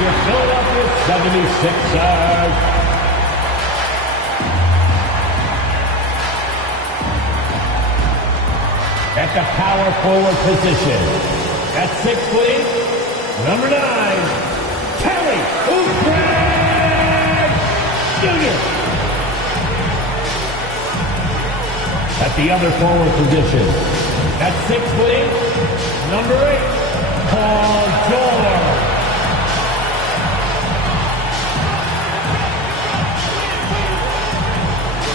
your Philadelphia 76ers. At the power forward position, at 6 feet, number 9, Kelly Oubre Jr. At the other forward position, at 6 feet, number 8, Paul George.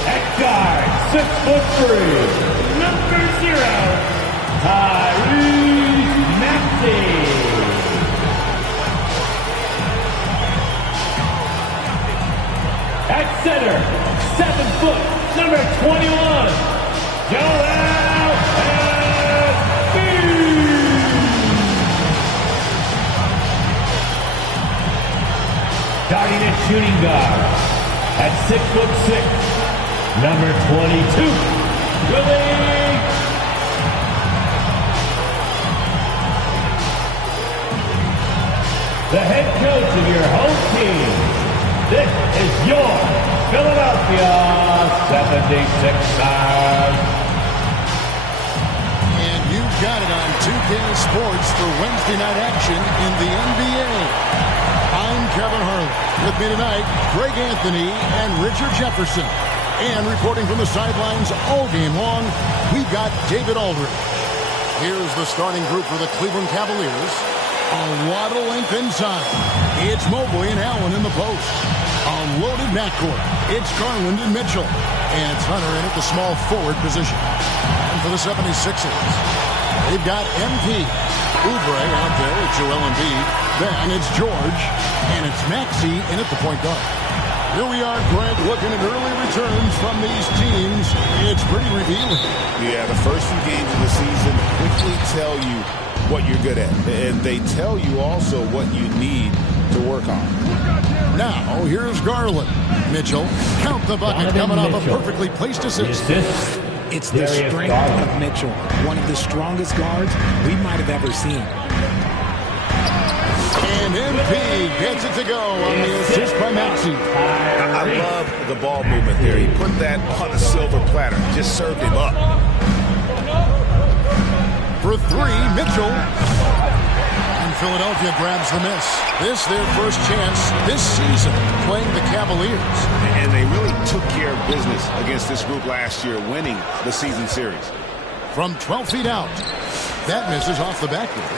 At guard, 6'3", number 0, Tyrese Maxey. At center, 7 foot, number 21, Joel Embiid. Starting at shooting guard, at 6'6", number 22, Willie. The head coach of your home team. This is your Philadelphia 76ers. And you've got it on 2K Sports for Wednesday night action in the NBA. I'm Kevin Harlan. With me tonight, Greg Anthony and Richard Jefferson. And reporting from the sidelines all game long, we've got David Aldridge. Here's the starting group for the Cleveland Cavaliers. A lot of length inside. It's Mobley and Allen in the post. A loaded backcourt. It's Garland and Mitchell. And it's Hunter in at the small forward position. And for the 76ers, they've got MP. Oubre out there with Joel Embiid. Then it's George. And it's Maxey in at the point guard. Here we are, Greg, looking at early returns from these teams. It's pretty revealing. Yeah, the first few games of the season quickly tell you what you're good at. And they tell you also what you need to work on. Now, here's Garland. Mitchell, count the bucket, coming off a perfectly placed assist. It's the strength of Mitchell, one of the strongest guards we might have ever seen. And MP gets it to go on the assist by Maxey. I love the ball movement there. He put that on a silver platter. Just served him up. For 3, Mitchell. And Philadelphia grabs the miss. This their first chance this season playing the Cavaliers. And they really took care of business against this group last year, winning the season series. From 12 feet out. That misses off the backboard.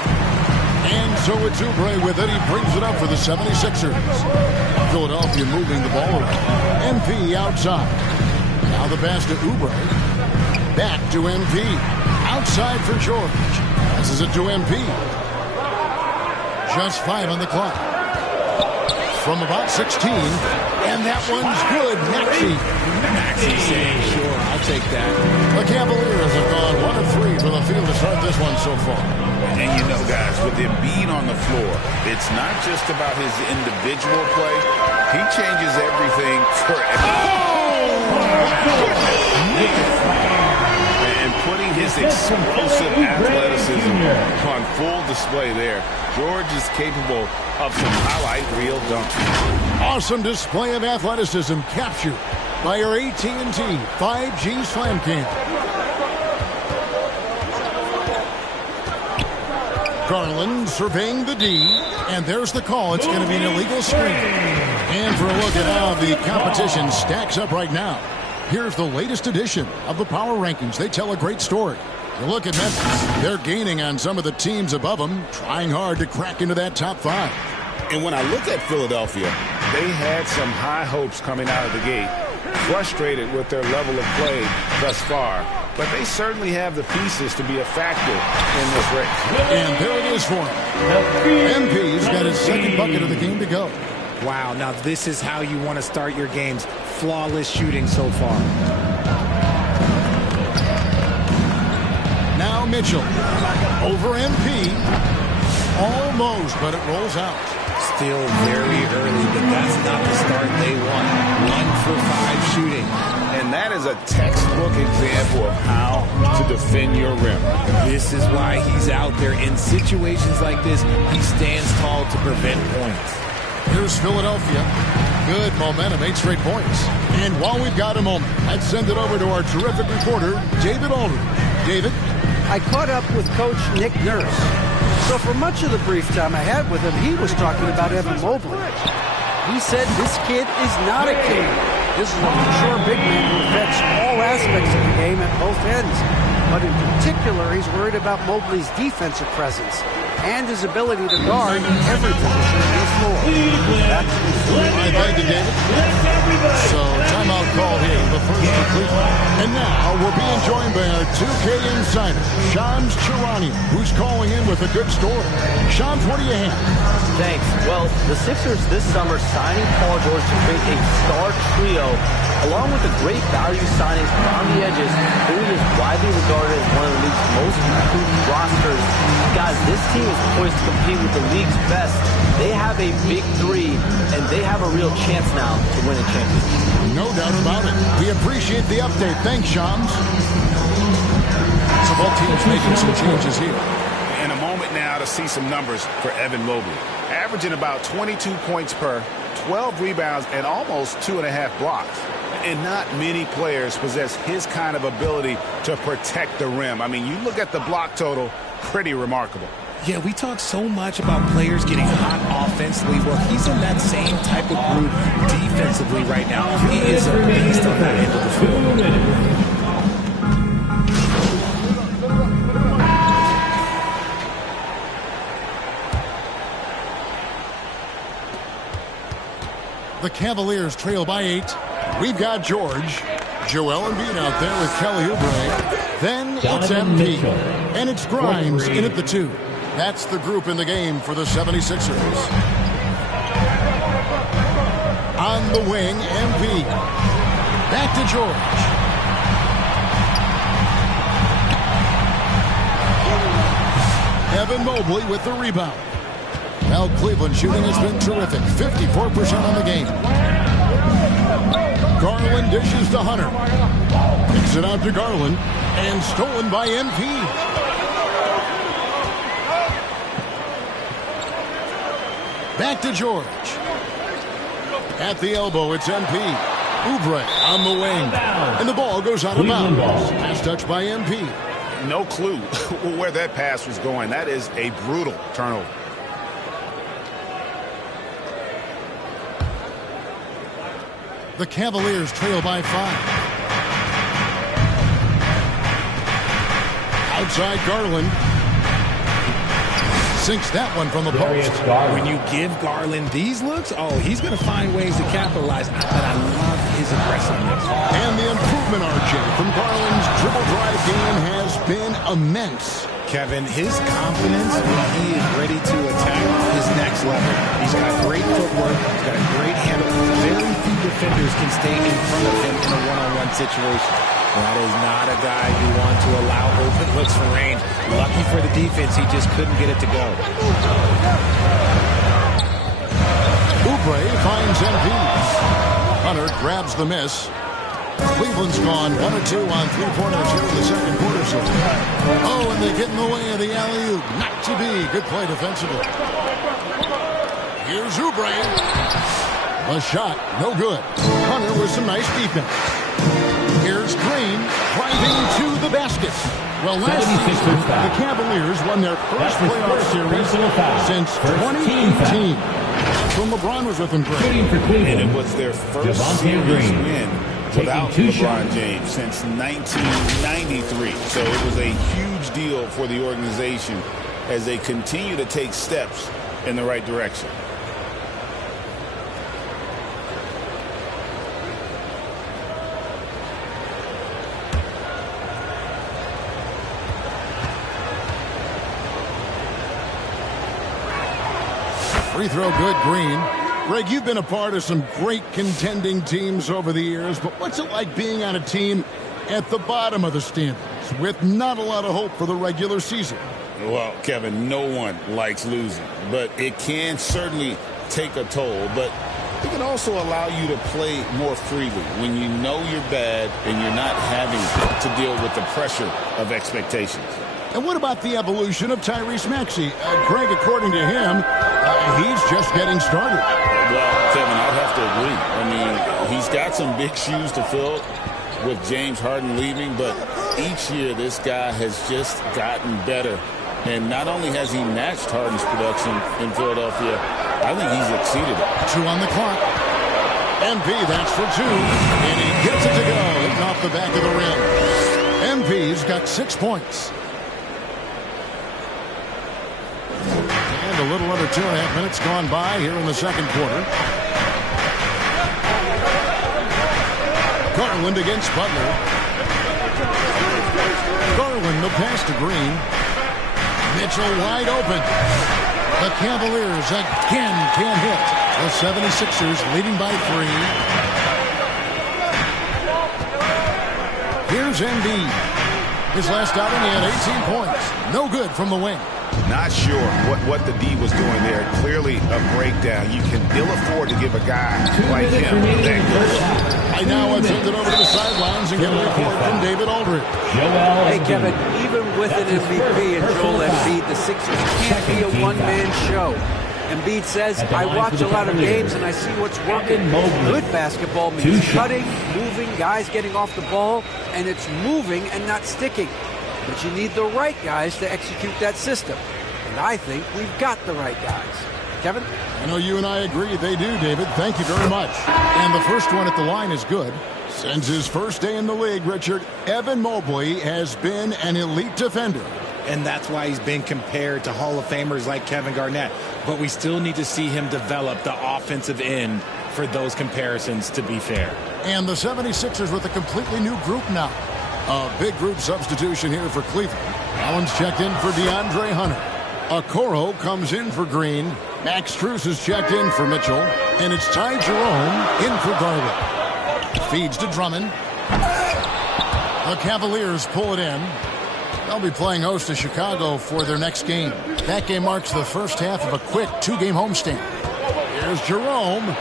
And so it's Oubre with it. He brings it up for the 76ers. Philadelphia moving the ball around. MP outside. Now the pass to Oubre. Back to MP. Outside for George. Passes it to MP. Just 5 on the clock. From about 16. And that one's good. Maxey saying, sure, I'll take that. The Cavaliers have gone 1 of 3 for the field to start this one so far. And you know, guys, with Embiid on the floor, it's not just about his individual play. He changes everything for and putting his explosive athleticism on full display there. George is capable of some highlight reel dunks. Awesome display of athleticism captured by our AT&T 5G Slam Cam. Garland surveying the D, and there's the call. It's going to be an illegal screen. And for a look at how the competition stacks up right now, here's the latest edition of the Power Rankings. They tell a great story. You look at Memphis, they're gaining on some of the teams above them, trying hard to crack into that top 5. And when I look at Philadelphia, they had some high hopes coming out of the gate, frustrated with their level of play thus far. But they certainly have the pieces to be a factor in this race. And there it is for him. MP's got his second bucket of the game to go. Wow, now this is how you want to start your games. Flawless shooting so far. Now Mitchell over MP. Almost, but it rolls out. Still very early, but that's not the start they want. 1 for 5 shooting. And that is a textbook example of how to defend your rim. This is why he's out there. In situations like this, he stands tall to prevent points. Here's Philadelphia. Good momentum, 8 straight points. And while we've got a moment, let's send it over to our terrific reporter, David Aldridge. David? I caught up with Coach Nick Nurse. So for much of the brief time I had with him, he was talking about Evan Mobley. He said this kid is not a kid. This is a mature big man who affects all aspects of the game at both ends. But in particular, he's worried about Mobley's defensive presence and his ability to guard every position on the floor. Thank you, David. So, timeout call here, the first for Cleveland. And now, we're being joined by our 2K insider, Shams Charania, who's calling in with a good story. Shams, what do you have? Thanks. Well, the Sixers this summer signing Paul George to create a star trio, along with the great value signings around the edges, Philly is widely regarded as one of the league's most improved rosters. Guys, this team is poised to compete with the league's best. They have a big three, and they have a real chance now to win a championship. No doubt about it. We appreciate the update. Thanks, Shams. So both teams making some changes here. In a moment now to see some numbers for Evan Mobley. Averaging about 22 points per, 12 rebounds, and almost 2.5 blocks. And not many players possess his kind of ability to protect the rim. I mean, you look at the block total, pretty remarkable. Yeah, we talk so much about players getting hot offensively. Well, he's in that same type of group defensively right now. He is a beast on that end of the field. The Cavaliers trail by 8. We've got George. Joel Embiid out there with Kelly Oubre. Then it's MP. And it's Grimes in at the 2. That's the group in the game for the 76ers. On the wing, MP. Back to George. Evan Mobley with the rebound. Well, Cleveland shooting has been terrific. 54% on the game. Garland dishes to Hunter. Kicks it out to Garland. And stolen by MP. Back to George. At the elbow, it's MP. Oubre on the wing. And the ball goes out of bounds. Last touch by MP. No clue where that pass was going. That is a brutal turnover. The Cavaliers trail by 5. Outside Garland. Sinks that one from the post. When you give Garland these looks, oh, he's going to find ways to capitalize. But I love his aggressiveness. And the improvement, RJ, from Garland's dribble drive game has been immense. Kevin, his confidence when he is ready to attack is next level. He's got great footwork. He's got a great handle. Very few defenders can stay in front of him in a one-on-one situation. That is not a guy you want to allow open looks for range. Lucky for the defense, he just couldn't get it to go. Oubre finds MP. Hunter grabs the miss. Cleveland's gone 1 or 2 on 3-pointers here in the second quarter. So. Oh, and they get in the way of the alley-oop. Not to be. Good play defensively. Here's Oubre. A shot. No good. Hunter with some nice defense. Here's Green driving to the basket. Well, last season, the Cavaliers won their first playoff series since 2018. When LeBron was with them. And it was their first series win without LeBron James since 1993. So it was a huge deal for the organization as they continue to take steps in the right direction. Free throw good, Green. Greg, you've been a part of some great contending teams over the years, but what's it like being on a team at the bottom of the standings with not a lot of hope for the regular season? Well, Kevin, no one likes losing, but it can certainly take a toll. But it can also allow you to play more freely when you know you're bad and you're not having to deal with the pressure of expectations. And what about the evolution of Tyrese Maxey? Greg, according to him, He's just getting started. Well, Kevin, I'd have to agree. I mean, he's got some big shoes to fill with James Harden leaving, but each year this guy has just gotten better. And not only has he matched Harden's production in Philadelphia, I think he's exceeded it. 2 on the clock. MP, that's for 2. And he gets it to go, hitting off the back of the rim. MP's got 6 points. And a little under 2.5 minutes gone by here in the second quarter. Garland against Butler. Garland, the pass to Green. Mitchell wide open. The Cavaliers again can't hit. The 76ers leading by 3. Here's Embiid. His last outing, he had 18 points. No good from the wing. Not sure what the D was doing there. Clearly a breakdown. You can ill afford to give a guy like him that good. I now want to send it over to the sidelines and get a report from David Aldridge. Hey, Kevin, even with an MVP and Joel Embiid, the Sixers can't be a one-man show. Embiid says, I watch a lot of games and I see what's working. Good basketball means cutting, moving, guys getting off the ball, and it's moving and not sticking. But you need the right guys to execute that system. And I think we've got the right guys. Kevin? I know you and I agree they do, David. Thank you very much. And the first one at the line is good. Since his first day in the league, Richard, Evan Mobley has been an elite defender. And that's why he's been compared to Hall of Famers like Kevin Garnett. But we still need to see him develop the offensive end for those comparisons to be fair. And the 76ers with a completely new group now. A big group substitution here for Cleveland. Allen's checked in for DeAndre Hunter. Okoro comes in for Green. Max Strus is checked in for Mitchell. And it's Ty Jerome in for Garland. Feeds to Drummond. The Cavaliers pull it in. They'll be playing host to Chicago for their next game. That game marks the first half of a quick 2-game homestand. Here's Jerome.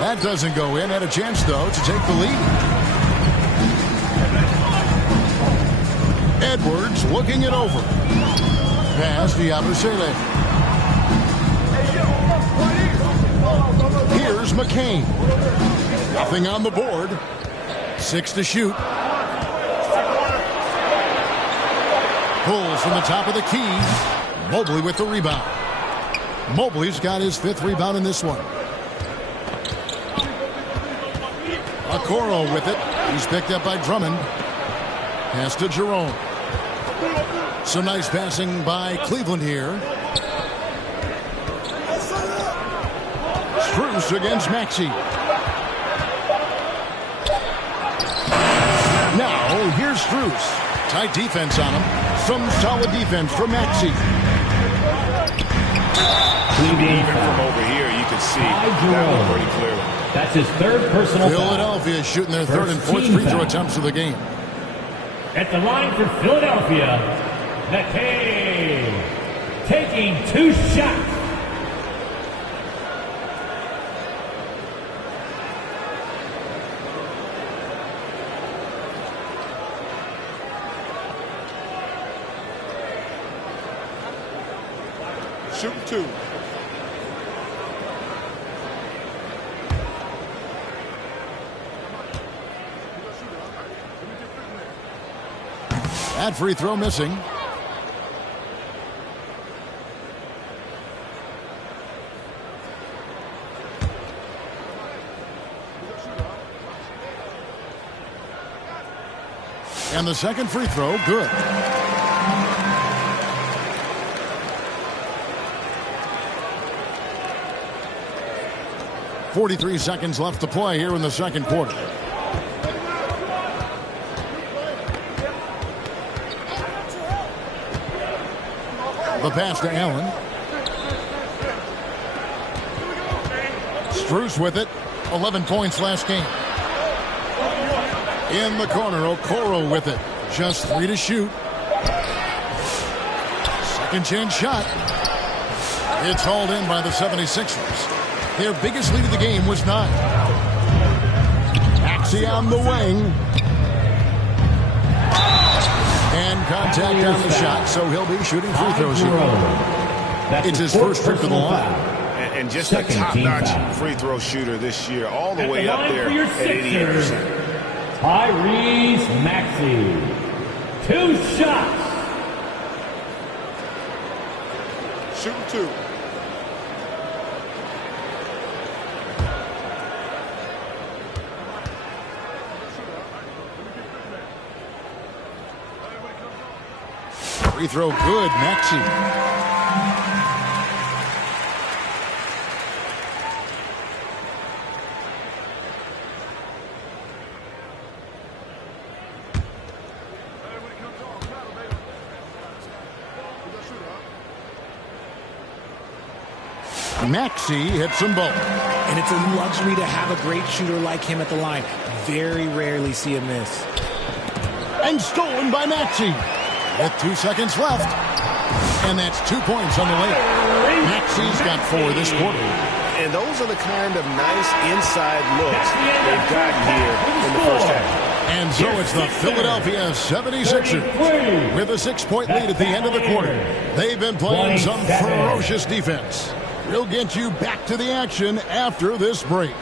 That doesn't go in. Had a chance, though, to take the lead. Edwards looking it over. Pass to Yabusele. Here's McCain. Nothing on the board. 6 to shoot. Pulls from the top of the key. Mobley with the rebound. Mobley's got his 5th rebound in this one. Okoro with it. He's picked up by Drummond. Pass to Jerome. Some nice passing by Cleveland here. Strus against Maxey. Now, here's Strus. Tight defense on him. Some solid defense from Maxey. Even from over here, you can see that one pretty clearly. That's his 3rd personal foul. Philadelphia shooting their 3rd and 4th free throw attempts of the game. At the line for Philadelphia, McCain taking 2 shots. Shoot 2. That free throw missing. And the second free throw, good. .43 seconds left to play here in the second quarter. The pass to Allen. Strus with it. 11 points last game. In the corner, Okoro with it. Just 3 to shoot. Second chance shot. It's hauled in by the 76ers. Their biggest lead of the game was 9. Maxey on the wing. And contact on the shot, so he'll be shooting free throws here. It's his first trip to the line. And just a top-notch free throw shooter this year, all the way up there at 88%. Tyrese Maxey. 2 shots. Shooting 2. Free throw good, Maxey. Maxey hits them both. And it's a luxury to have a great shooter like him at the line. Very rarely see him miss. And stolen by Maxey. With 2 seconds left. And that's 2 points on the way. Maxey's got 4 this quarter. And those are the kind of nice inside looks they've gotten here in the first half. And so it's the Philadelphia 76ers with a 6-point lead at the end of the quarter. They've been playing some ferocious defense. We'll get you back to the action after this break.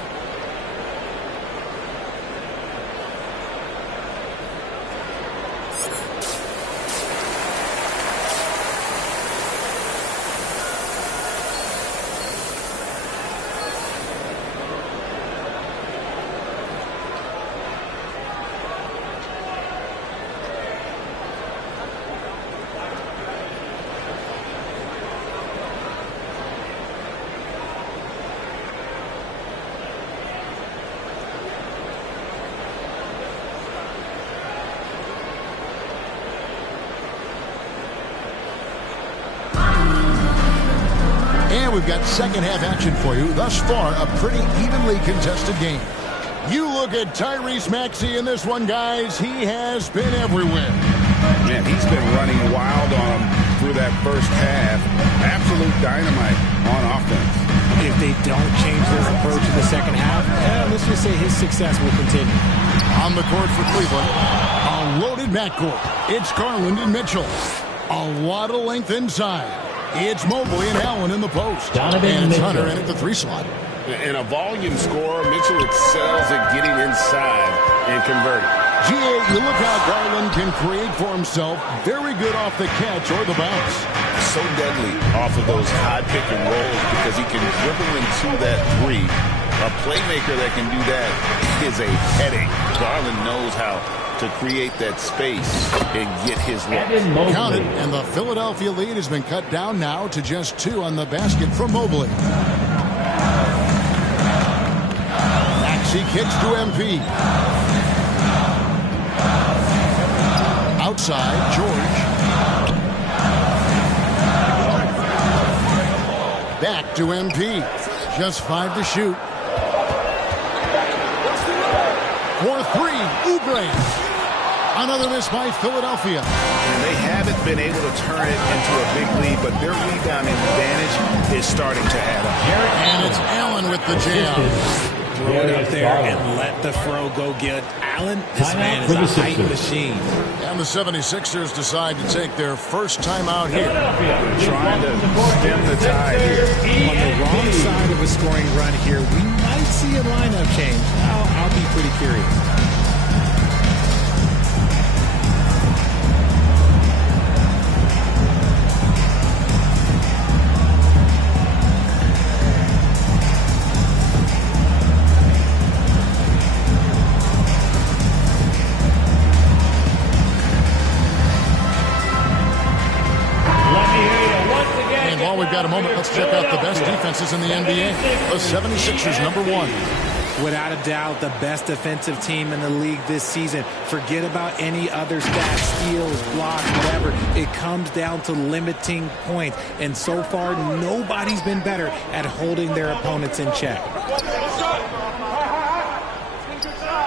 We've got second half action for you. Thus far, a pretty evenly contested game. You look at Tyrese Maxey in this one, guys. He has been everywhere. Man, he's been running wild on him through that first half. Absolute dynamite on offense. If they don't change their approach in the second half, let's just say his success will continue. On the court for Cleveland, a loaded backcourt. It's Garland and Mitchell. A lot of length inside. It's Mobley and Allen in the post. And it's Hunter in at the 3 slot. And a volume scorer, Mitchell excels at getting inside and converting. You look how Garland can create for himself. Very good off the catch or the bounce. So deadly off of those high pick and rolls because he can dribble into that 3. A playmaker that can do that is a headache. Garland knows how to create that space and get his look. Counted, and the Philadelphia lead has been cut down now to just 2 on the basket from Mobley. Maxey kicks to MP. Outside, George. Back to MP. Just 5 to shoot. For 3, Oubre. Another miss by Philadelphia. And they haven't been able to turn it into a big lead, but their rebounding advantage is starting to add up. And it's Allen with the jam. Throw it up there and let the throw go get Allen. This man is a height machine. And the 76ers decide to take their first time out here. They're trying to stem the tide here. On the wrong side of a scoring run here, we might see a lineup change. I'll be pretty curious. We've got a moment. Let's check out the best defenses in the NBA. The 76ers, number 1. Without a doubt, the best defensive team in the league this season. Forget about any other stats, steals, blocks, whatever. It comes down to limiting points. And so far, nobody's been better at holding their opponents in check.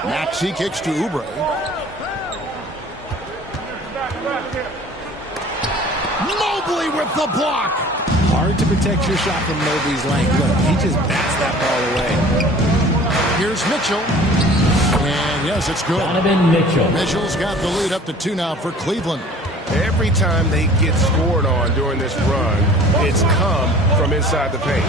Maxey kicks to Oubre. Mobley with the block. Hard to protect your shot from Mobley's length. Look, he just bats that ball away. Here's Mitchell. And yes, it's good. Donovan Mitchell. Mitchell's got the lead up to 2 now for Cleveland. Every time they get scored on during this run, it's come from inside the paint.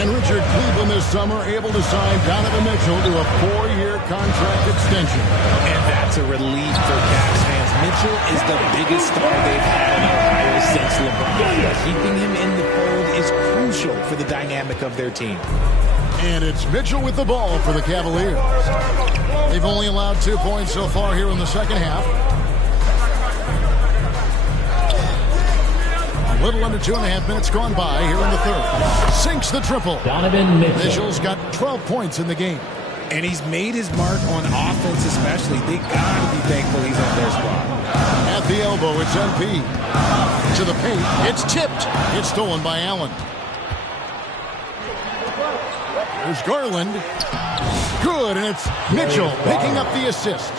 And Richard, Cleveland this summer able to sign Donovan Mitchell to a 4-year contract extension. And that's a relief for Cavs fans. Mitchell is the biggest star they've had in Ohio since LeBron. Keeping him in the fold is crucial for the dynamic of their team. And it's Mitchell with the ball for the Cavaliers. They've only allowed 2 points so far here in the second half. A little under 2.5 minutes gone by here in the third. Sinks the triple. Donovan Mitchell. Mitchell's got 12 points in the game. And he's made his mark on offense especially. They got to be thankful he's on their spot. At the elbow, it's MP. To the paint, it's tipped. It's stolen by Allen. There's Garland. Good, and it's Mitchell picking up the assist.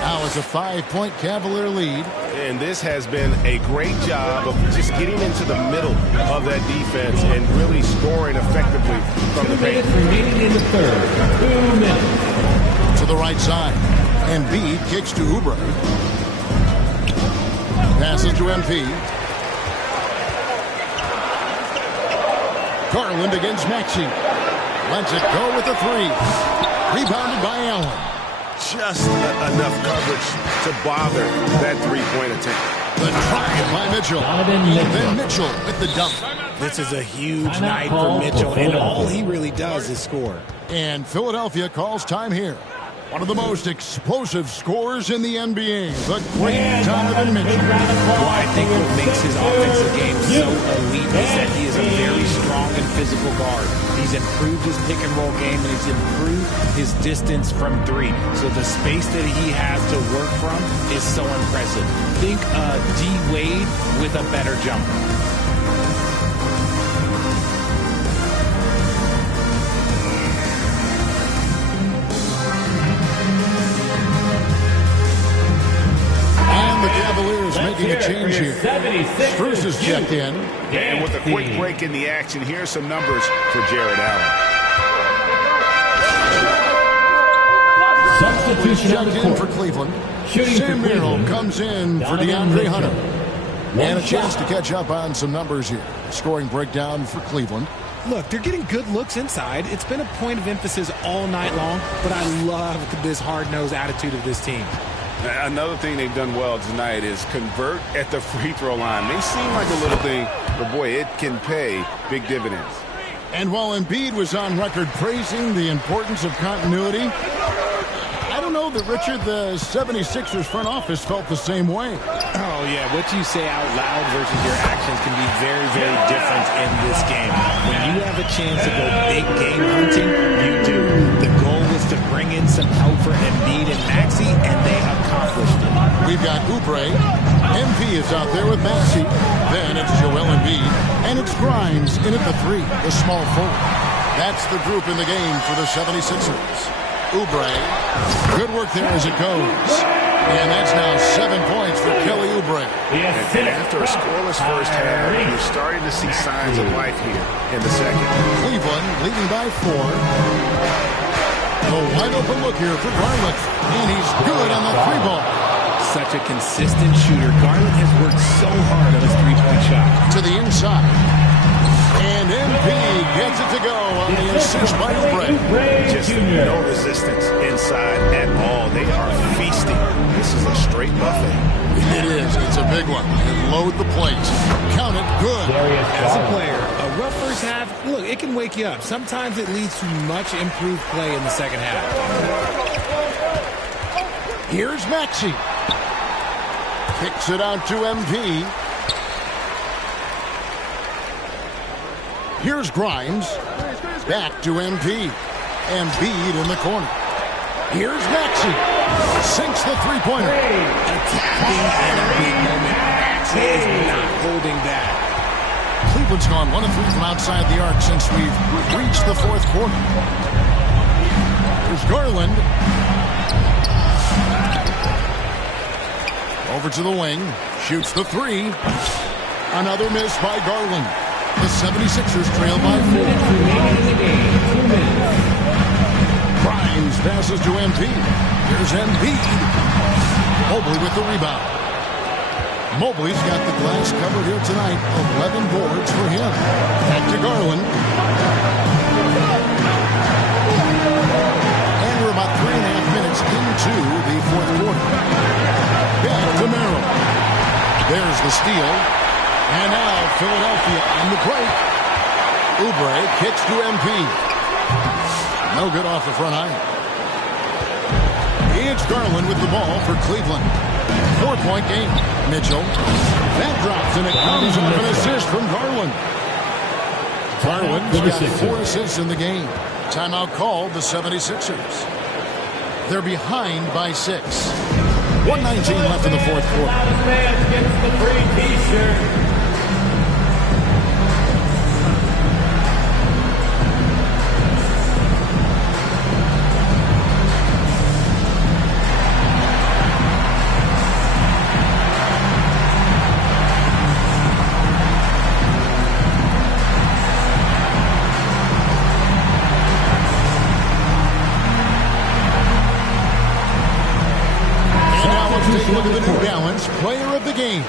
Now it's a 5-point Cavalier lead. And this has been a great job of just getting into the middle of that defense and really scoring effectively from the 2 paint. minutes remaining in the third. 2 minutes. To the right side. Embiid kicks to Oubre. Passes to MP. Garland against Maxey. Lets it go with the three. Rebounded by Allen. Just enough coverage to bother that three-point attempt. The drive by Mitchell. Then Mitchell with the dunk. This is a huge night for Mitchell, and all he really does is score. And Philadelphia calls time here. One of the most explosive scorers in the NBA, the great Donovan Mitchell. Well, I think what makes his offensive game so elite is that he is a very strong and physical guard. He's improved his pick-and-roll game, and he's improved his distance from three. So the space that he has to work from is so impressive. Think D. Wade with a better jumper. The Cavaliers making a change here. Spruce is checked in. And with a quick break in the action, here's some numbers for Jared Allen. Substitution Checked in for Cleveland. Sam Merrill comes in for DeAndre Hunter. And a chance to catch up on some numbers here. Scoring breakdown for Cleveland. Look, they're getting good looks inside. It's been a point of emphasis all night long, but I love this hard-nosed attitude of this team. Another thing they've done well tonight is convert at the free throw line. May seem like a little thing, but boy, it can pay big dividends. And while Embiid was on record praising the importance of continuity, I don't know that, Richard, the 76ers front office felt the same way. Oh, yeah. What you say out loud versus your actions can be very, very different in this game. When you have a chance to go big game hunting, you do. The goal was to bring in some help for Embiid and Maxey, and they accomplished it. We've got Oubre. MP is out there with Maxey. Then it's Joel Embiid. And it's Grimes in at the three, the small forward. That's the group in the game for the 76ers. Oubre. Good work there as it goes. And that's now 7 points for Kelly Oubre. And after a scoreless first half, you're starting to see signs of life here in the second. Cleveland leading by 4. A wide open look here for Garland. And he's good on the three ball. Such a consistent shooter. Garland has worked so hard on his three-point shot. To the inside. And MP gets it to go on the assist by Oubre. Just no resistance inside at all. They are feasting. This is a straight buffet. It is. It's a big one. And load the plate. Count it. Good. As a player, a rough first half, look, it can wake you up. Sometimes it leads to much improved play in the second half. Here's Maxey. Kicks it out to MP. Here's Grimes. Back to MP. Embiid in the corner. Here's Maxey. Sinks the three-pointer. Attacking in a big moment. Maxey is not holding back. Cleveland's gone 1 of 3 from outside the arc since we've reached the fourth quarter. Here's Garland. Over to the wing. Shoots the three. Another miss by Garland. The 76ers trail by 4. 2 minutes remaining in the game. 2 minutes. Grimes passes to Embiid. Here's Embiid. Mobley with the rebound. Mobley's got the glass covered here tonight. 11 boards for him. Back to Garland. And we're about 3.5 minutes into the fourth quarter. Back to Merrill. There's the steal. And now Philadelphia on the break. Oubre kicks to MP. No good off the front iron. It's Garland with the ball for Cleveland. 4-point game. Mitchell. That drops, and it comes off an assist from Garland. Garland's got 4 assists in the game. Timeout called the 76ers. They're behind by 6. 1:19 left in the fourth quarter. Man gets the free T-shirt. Look at the New Balance player of the game,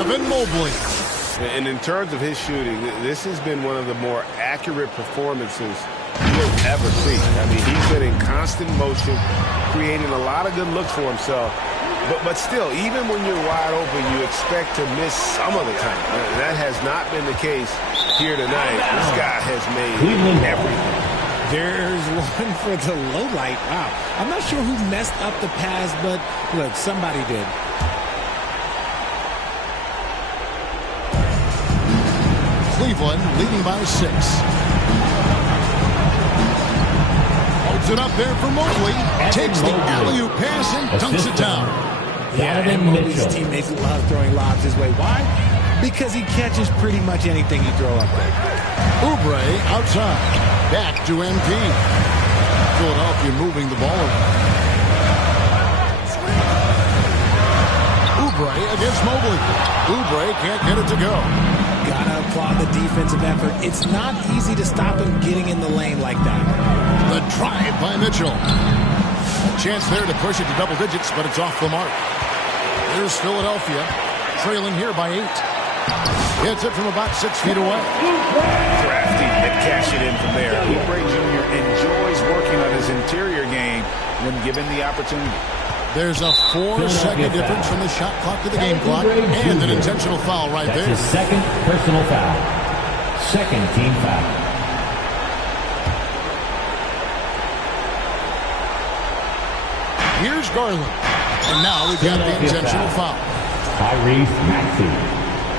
Evan Mobley. And in terms of his shooting, this has been one of the more accurate performances you'll ever see. I mean, he's been in constant motion, creating a lot of good looks for himself. But still, even when you're wide open, you expect to miss some of the time. That has not been the case here tonight. This guy has made everything. There's one for the low light. Wow. I'm not sure who messed up the pass, but look, somebody did. Cleveland leading by 6. Holds it up there for Mobley. Takes the alley-oop pass and dunks it down. Yeah, and Mobley's teammates love throwing lobs his way. Why? Because he catches pretty much anything you throw up there. Oubre outside. Back to MP. Philadelphia moving the ball around. Oubre against Mobley. Oubre can't get it to go. Gotta applaud the defensive effort. It's not easy to stop him getting in the lane like that. The drive by Mitchell. Chance there to push it to double digits, but it's off the mark. Here's Philadelphia, trailing here by 8. Hits it from about 6 feet away. Crafty at cashing in from there. Oubre Jr. enjoys working on his interior game when given the opportunity. There's a 4-second difference from the shot clock to the game clock, and an intentional foul right there. That's his second personal foul. Second team foul. Here's Garland. And now we've got the intentional foul. Tyrese Maxey.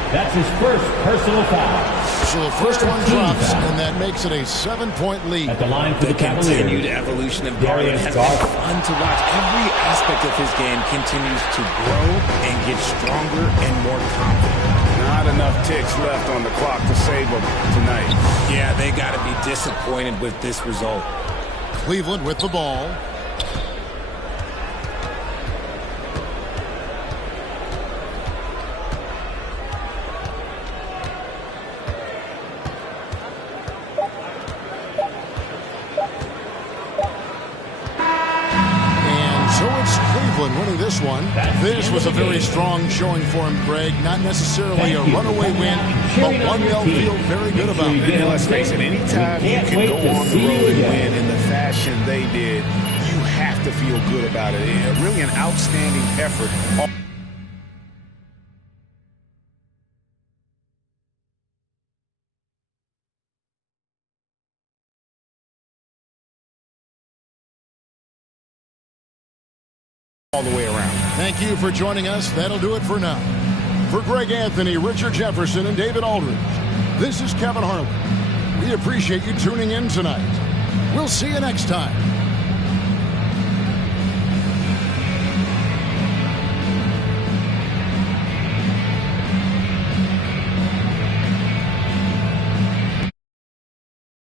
That's his first personal foul. So the first one drops, and that makes it a 7-point lead. At the line for the continued evolution of Garland has been fun to watch. Every aspect of his game continues to grow and get stronger and more confident. Not enough ticks left on the clock to save him tonight. Yeah, they got to be disappointed with this result. Cleveland with the ball. Winning this one. This was a very strong showing for him, Greg. Not necessarily a runaway win, but one they'll feel very good about. And let's face it, anytime you can go on the road and win in the fashion they did, you have to feel good about it. Really an outstanding effort. All the way around. Thank you for joining us. That'll do it for now. For Greg Anthony, Richard Jefferson, and David Aldridge, this is Kevin Harlan. We appreciate you tuning in tonight. We'll see you next time.